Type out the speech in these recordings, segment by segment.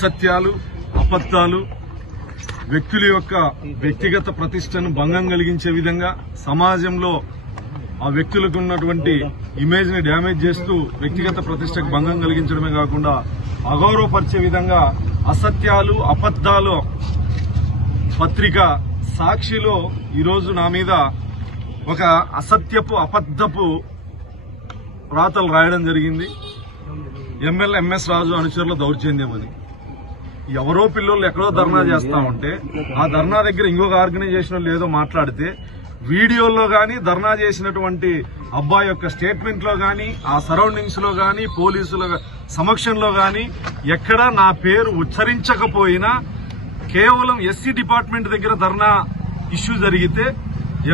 అసత్యాలు, అబద్దాలు, వ్యక్తుల యొక్క వ్యక్తిగత ప్రతిష్టను భంగం కలిగించే విధంగా సమాజంలో ఆ వ్యక్తులకు ఉన్నటువంటి ఇమేజ్ ని డ్యామేజ్ చేస్తూ వ్యక్తిగత ప్రతిష్టకు భంగం కలిగించడమే కాకుండా అగౌరవపరిచే విధంగా అసత్యాలు, అబద్దాలు పత్రిక సాక్షిలో ఈరోజు నా మీద ఒక అసత్యపు, అబద్దపు రాతలు రాయడం జరిగింది. ఎమ్మెల్యే ఎంఎస్ రాజు అనుచరుల దౌర్జన్యం అని. ఎవరో పిల్లోళ్ళు ఎక్కడో ధర్నా చేస్తా ఉంటే ఆ ధర్నా దగ్గర ఇంకొక ఆర్గనైజేషన్ వాళ్ళు ఏదో మాట్లాడితే వీడియోలో గాని, ధర్నా చేసినటువంటి అబ్బాయి యొక్క స్టేట్మెంట్ లో గాని, ఆ సరౌండింగ్స్ లో గాని, పోలీసుల సమక్షంలో గాని ఎక్కడా నా పేరు ఉచ్చరించకపోయినా కేవలం ఎస్సీ డిపార్ట్మెంట్ దగ్గర ధర్నా ఇష్యూ జరిగితే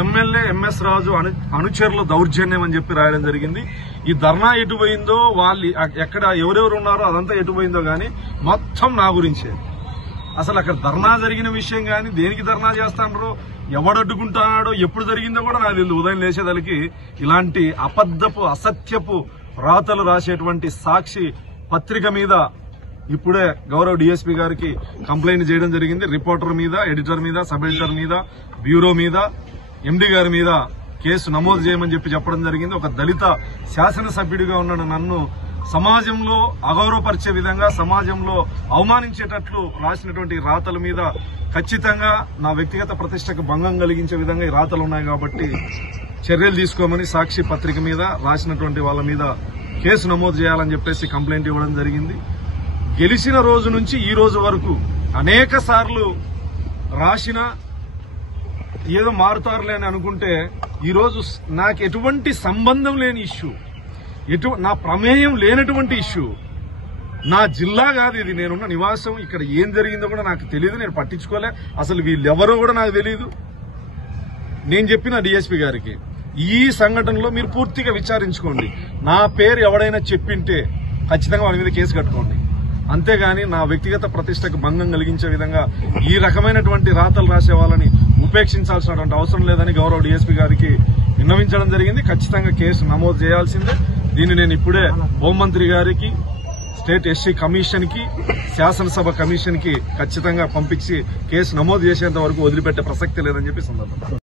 ఎమ్మెల్యే ఎంఎస్ రాజు అనుచరుల దౌర్జన్యం అని చెప్పి రాయడం జరిగింది. ఈ ధర్నా ఎటు పోయిందో, వాళ్ళు ఎక్కడ ఎవరెవరు ఉన్నారో అదంతా ఎటు పోయిందో గానీ మొత్తం నా గురించే. అసలు అక్కడ ధర్నా జరిగిన విషయం గానీ, దేనికి ధర్నా చేస్తానో, ఎవడడ్డుకుంటున్నాడో, ఎప్పుడు జరిగిందో కూడా నాకు తెలియదు. ఉదయం లేచేదానికి ఇలాంటి అబద్దపు, అసత్యపు రాతలు రాసేటువంటి సాక్షి పత్రిక మీద ఇప్పుడే గౌరవ డీఎస్పీ గారికి కంప్లైంట్ చేయడం జరిగింది. రిపోర్టర్ మీద, ఎడిటర్ మీద, సబ్ ఎడిటర్ మీద, బ్యూరో మీద, ఎండీ గారి మీద కేసు నమోదు చేయమని చెప్పడం జరిగింది. ఒక దళిత శాసనసభ్యుడిగా ఉన్న నన్ను సమాజంలో అగౌరవపరిచే విధంగా, సమాజంలో అవమానించేటట్లు రాసినటువంటి రాతల మీద ఖచ్చితంగా నా వ్యక్తిగత ప్రతిష్టకు భంగం కలిగించే విధంగా ఈ రాతలు ఉన్నాయి కాబట్టి చర్యలు తీసుకోమని సాక్షి పత్రిక మీద రాసినటువంటి వాళ్ళ మీద కేసు నమోదు చేయాలని చెప్పేసి కంప్లైంట్ ఇవ్వడం జరిగింది. గెలిచిన రోజు నుంచి ఈ రోజు వరకు అనేక సార్లు రాసిన ఏదో మారుతారులే అని అనుకుంటే ఈరోజు నాకు ఎటువంటి సంబంధం లేని ఇష్యూ, నా ప్రమేయం లేనటువంటి ఇష్యూ, నా జిల్లా కాదు ఇది, నేనున్న నివాసం, ఇక్కడ ఏం జరిగిందో కూడా నాకు తెలియదు, నేను పట్టించుకోలే, అసలు వీళ్ళెవరో కూడా నాకు తెలియదు. నేను చెప్పిన డీఎస్పీ గారికి ఈ సంఘటనలో మీరు పూర్తిగా విచారించుకోండి, నా పేరు ఎవడైనా చెప్పింటే ఖచ్చితంగా వాళ్ళ మీద కేసు కట్టుకోండి, అంతేగాని నా వ్యక్తిగత ప్రతిష్టకు భంగం కలిగించే విధంగా ఈ రకమైనటువంటి రాతలు రాసే వాళ్ళని ఉపేక్షించాల్సినటువంటి అవసరం లేదని గౌరవ డీఎస్పీ గారికి విన్నవించడం జరిగింది. ఖచ్చితంగా కేసు నమోదు చేయాల్సిందే. దీన్ని నేను ఇప్పుడే హోంమంత్రి గారికి, స్టేట్ ఎస్సీ కమిషన్ కి, శాసనసభ కమిషన్ కి ఖచ్చితంగా పంపించి కేసు నమోదు చేసేంత వరకు వదిలిపెట్టే ప్రసక్తి లేదని చెప్పి సందర్భంగా